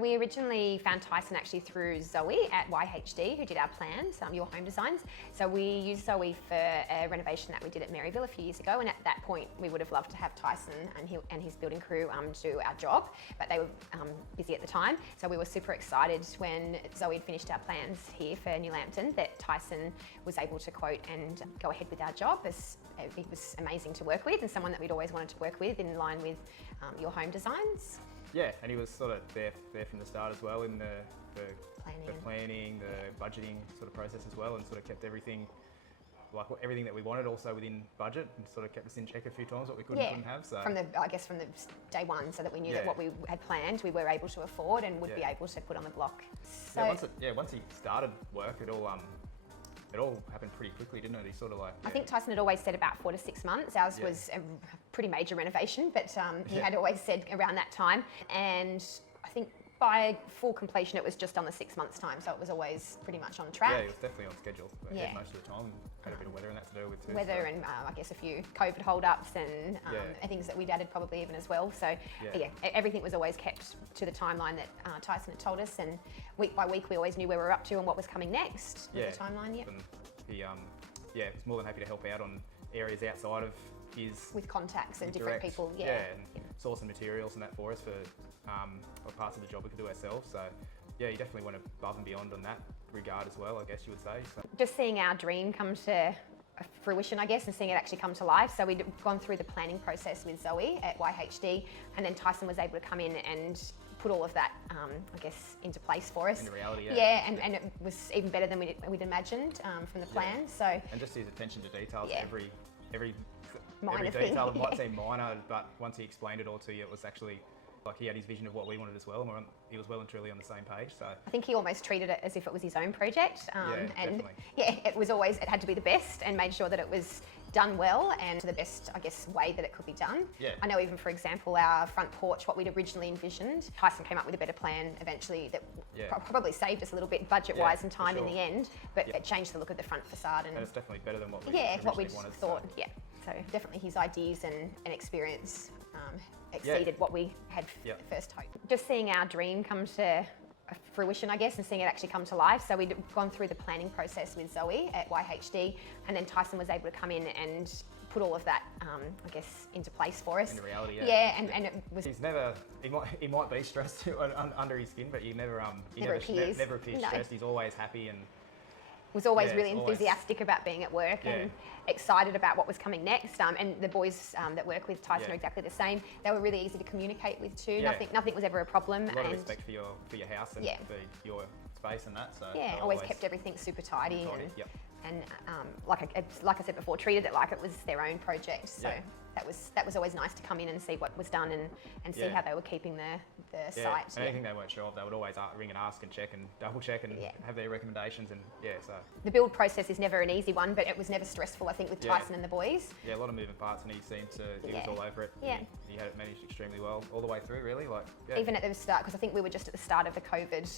We originally found Tyson actually through Zoe at YHD, who did our plans, Your Home Designs. So we used Zoe for a renovation that we did at Maryville a few years ago, and at that point we would have loved to have Tyson and his building crew do our job, but they were busy at the time. So we were super excited when Zoe had finished our plans here for New Lambton that Tyson was able to quote and go ahead with our job. It was amazing to work with and someone that we'd always wanted to work with in line with Your Home Designs. Yeah, and he was sort of there from the start as well in the planning, the budgeting sort of process as well, and sort of kept everything everything that we wanted also within budget, and sort of kept us in check a few times what we couldn't have. So from the day one, so that we knew that what we had planned we were able to afford and would be able to put on the block. So once he started work, it all happened pretty quickly, didn't it? He sort of I think Tyson had always said about 4 to 6 months. Ours was a pretty major renovation, but he had always said around that time. And I think by full completion, it was just on the 6 months' time, so it was always pretty much on track. Yeah, it was definitely on schedule. Most of the time, had a bit of weather and that to do with too. Weather and I guess a few COVID hold-ups and things that we'd added probably even as well. So everything was always kept to the timeline that Tyson had told us, and week by week we always knew where we were up to and what was coming next with the timeline. And he was more than happy to help out on areas outside of his with contacts and different people. And source and materials and that for us for parts of the job we could do ourselves. So yeah, you definitely went above and beyond on that regard as well, I guess you would say. So just seeing our dream come to fruition, I guess, and seeing it actually come to life. So we'd gone through the planning process with Zoe at YHD, and then Tyson was able to come in and put all of that, I guess, into place for us. Into reality, and it was even better than we'd imagined from the plan. So and just his attention to details, every minor detail thing. It might seem minor, but once he explained it all to you, it was actually he had his vision of what we wanted as well, and he was well and truly on the same page. So I think he almost treated it as if it was his own project. Definitely. It had to be the best, and made sure that it was done well and to the best, I guess, way that it could be done. Yeah. I know even, for example, our front porch, what we'd originally envisioned, Tyson came up with a better plan eventually that probably saved us a little bit budget-wise and time in the end, but it changed the look of the front facade. And it's definitely better than what we wanted. Thought. So. So definitely his ideas and experience exceeded what we had first hoped. Just seeing our dream come to fruition, I guess, and seeing it actually come to life. So we'd gone through the planning process with Zoe at YHD, and then Tyson was able to come in and put all of that, I guess, into place for us. Into reality, and it was. He might be stressed under his skin, but he never appears stressed. He's always happy and was always really enthusiastic about being at work and excited about what was coming next. And the boys that work with Tyson are exactly the same. They were really easy to communicate with too. Nothing was ever a problem. A lot of respect for your house and for your space and that. So always kept everything super tidy and like I said before, treated it like it was their own project. So that was always nice to come in and see what was done and see how they were keeping the site. And anything they weren't sure of, they would always ring and ask and check and double check and have their recommendations and so. The build process is never an easy one, but it was never stressful, I think, with Tyson and the boys. Yeah, a lot of moving parts, and he was all over it. Yeah. He had it managed extremely well all the way through, really. Even at the start, because I think we were just at the start of the COVID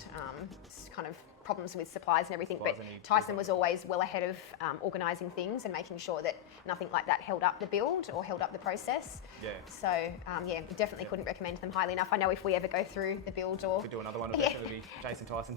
kind of problems with supplies and everything, but Tyson was always well ahead of organising things and making sure that nothing like that held up the build or held up the process. So we definitely couldn't recommend them highly enough. I know if we ever go through the build or we do another one, it'll definitely be Jason Tyson.